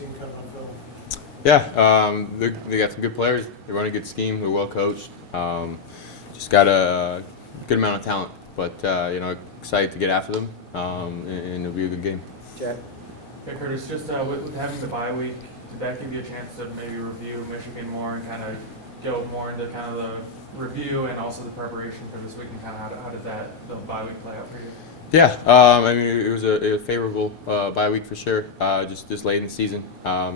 team coming on film? Yeah, they got some good players. They run a good scheme. They're well coached. Just got a good amount of talent, but excited to get after them, and it'll be a good game. Jack? Yeah, Curtis, just with having the bye week, did that give you a chance to maybe review Michigan more and kind of go more into kind of the review and also the preparation for this week, and kind of how did the bye week play out for you? Yeah, I mean it was a favorable bye week for sure. Just late in the season,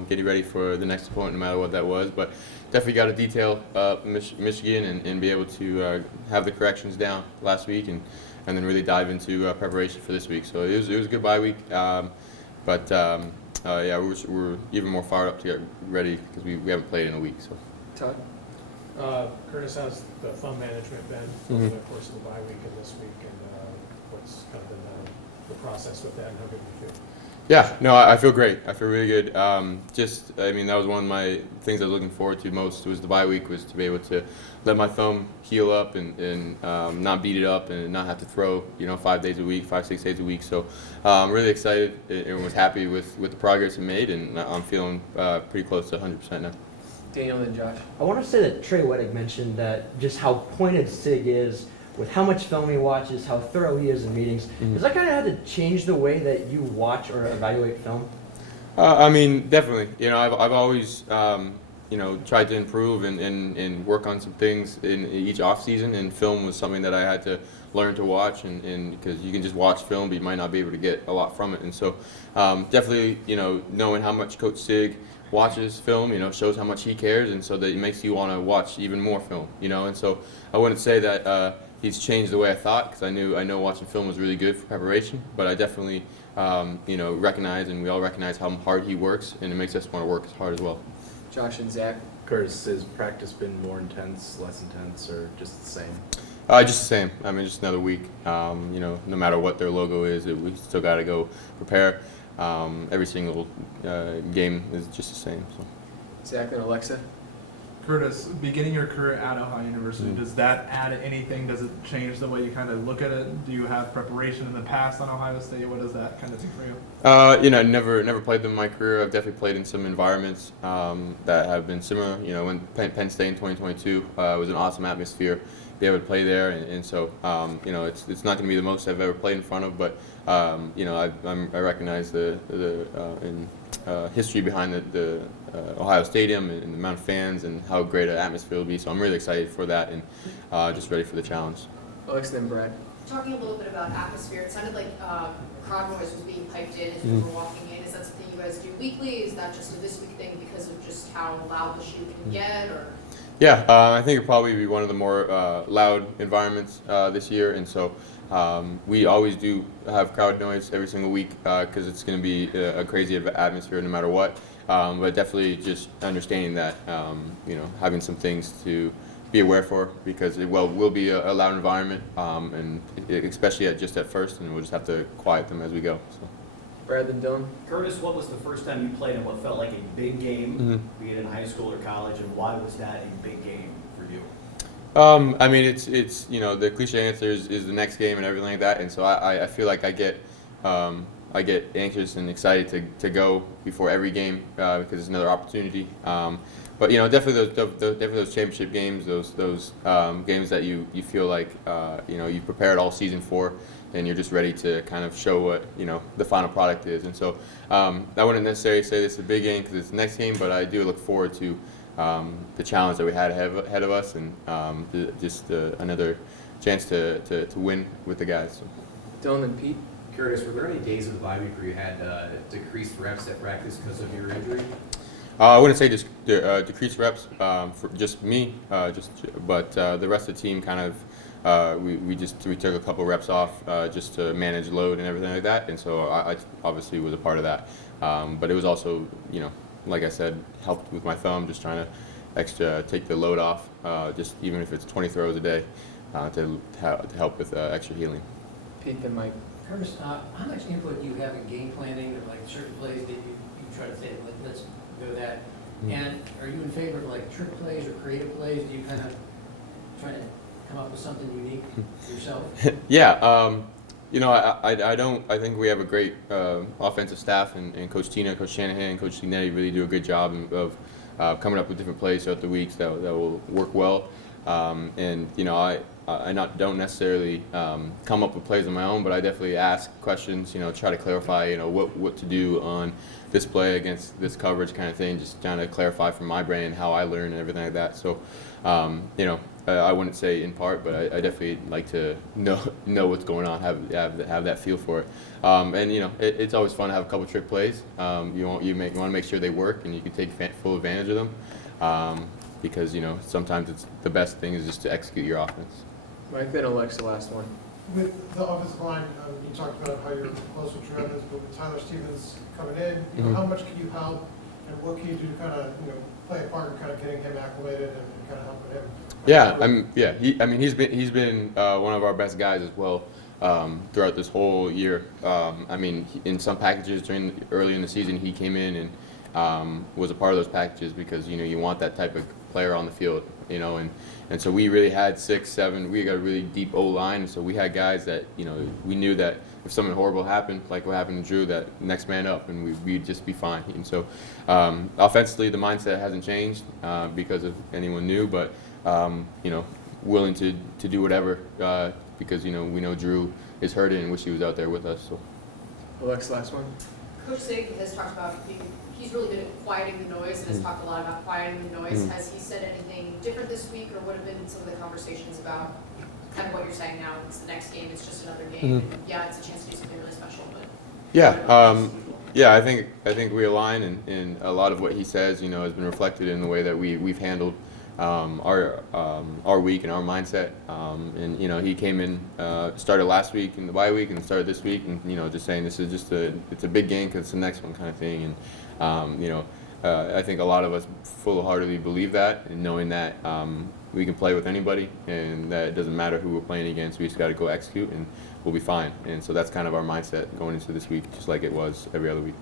getting ready for the next opponent, no matter what that was. But definitely got to detail Michigan and be able to have the corrections down last week and then really dive into preparation for this week. So it was a good bye week. But yeah, we're even more fired up to get ready because we haven't played in a week. So. Todd? Kurtis, how's the fun management been over the course of the bye week and this week, and what's kind of been the process with that, and how good do you feel? Yeah, no, I feel great. I feel really good. I mean, that was one of my things I was looking forward to most was the bye week, was to be able to let my thumb heal up and not beat it up and not have to throw, 5 days a week, 5-6 days a week. So I'm really excited and was happy with the progress it made, and I'm feeling pretty close to 100% now. Daniel and Josh? I want to say that Trey Wettig mentioned that just how pointed Sig is with how much film he watches, how thorough he is in meetings. Does that kind of have to change the way that you watch or evaluate film? I mean, definitely. I've always, tried to improve and work on some things in each off season, and film was something that I had to learn to watch, and because you can just watch film, but you might not be able to get a lot from it. And so, definitely, knowing how much Coach Sig watches film, shows how much he cares, and so that it makes you want to watch even more film, And so, I wouldn't say that he's changed the way I thought, because I know watching film was really good for preparation, but I definitely, recognize, and we all recognize how hard he works, and it makes us want to work as hard as well. Josh and Zach? Curtis, has practice been more intense, less intense, or just the same? Just the same. I mean, just another week. No matter what their logo is, we still got to go prepare. Every single game is just the same. So. Zach and Alexa? Curtis, beginning your career at Ohio University, does that add anything? Does it change the way you kind of look at it? Do you have preparation in the past on Ohio State? What does that kind of do for you? Never played them in my career. I've definitely played in some environments that have been similar. When Penn State in 2022 was an awesome atmosphere. Be able to play there, and so it's not going to be the most I've ever played in front of, but I recognize the history behind the Ohio Stadium and the amount of fans and how great an atmosphere will be. So I'm really excited for that and just ready for the challenge. Alexa and Brad? Talking a little bit about atmosphere, it sounded like crowd noise was being piped in as you were walking in. Is that something you guys do weekly? Is that just a this week thing because of just how loud the shoe can get, or? Yeah, I think it'll probably be one of the more loud environments this year, and so we always do have crowd noise every single week because it's going to be a crazy atmosphere no matter what. But definitely just understanding that, having some things to be aware for, because it will be a loud environment, and especially just at first, and we'll just have to quiet them as we go. So. Brad and Dylan? Curtis, what was the first time you played in what felt like a big game, be it in high school or college, and why was that a big game for you? I mean, it's the cliche answer is the next game and everything like that, and so I feel like I get anxious and excited to go before every game because it's another opportunity. But definitely those championship games, those games that you feel like you've prepared all season for, and you're just ready to kind of show what the final product is. And so I wouldn't necessarily say this is a big game because it's the next game, but I do look forward to the challenge that we had ahead of us, and just another chance to win with the guys. So. Dylan and Pete? Curtis, were there any days of the bye week where you had decreased reps at practice because of your injury? I wouldn't say just decreased reps for just me, but the rest of the team kind of we took a couple reps off just to manage load and everything like that, and so I obviously was a part of that. But it was also like I said, helped with my thumb, just trying to take the load off, just even if it's 20 throws a day, to help with extra healing. Pete and Mike? Curtis, how much input do you have in game planning, like certain plays that you try to say, let's go that? And are you in favor of like trick plays or creative plays? Do you kind of try to come up with something unique yourself? Yeah, You know, I don't. I think we have a great offensive staff, and Coach Tina, Coach Shanahan, Coach Signetti really do a good job of coming up with different plays throughout the weeks that will work well. And you know, I don't necessarily come up with plays on my own, but I definitely ask questions. You know, try to clarify. You know, what to do on this play against this coverage kind of thing. Just trying to clarify from my brain how I learn and everything like that. So, you know. I wouldn't say in part, but I definitely like to know what's going on, have that feel for it, and you know it's always fun to have a couple trick plays. You want to make sure they work and you can take full advantage of them, because you know sometimes it's the best thing is just to execute your offense. Mike, then Alexa, last one. With the offensive line, you talked about how you're close with Travis, but with Tyler Stevens coming in, you know, how much can you help, and what can you do to kind of play a part in kind of getting him acclimated and kind of helping him? He's been one of our best guys as well throughout this whole year. In some packages early in the season, he came in and was a part of those packages because you want that type of player on the field, and so we really had 6, 7. We got a really deep O line, and so we had guys that we knew that if something horrible happened, like what happened to Drew, that next man up, and we'd just be fine. And so offensively, the mindset hasn't changed because of anyone new, but willing to do whatever because we know Drew is hurting and wish he was out there with us. So. Alexa, last one. Coach Sig has talked about he's really good at quieting the noise and has talked a lot about quieting the noise. Has he said anything different this week, or what have been some of the conversations about kind of what you're saying now? It's the next game, it's just another game. And yeah, it's a chance to do something really special, but I think we align, and a lot of what he says, has been reflected in the way that we've handled our week and our mindset. And he came in, started last week in the bye week, and started this week, and just saying this is just it's a big game because it's the next one kind of thing. And I think a lot of us full-heartedly believe that, and knowing that we can play with anybody, and that it doesn't matter who we're playing against. We just got to go execute, and we'll be fine. And so that's kind of our mindset going into this week, just like it was every other week.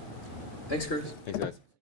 Thanks, Curtis. Thanks, guys.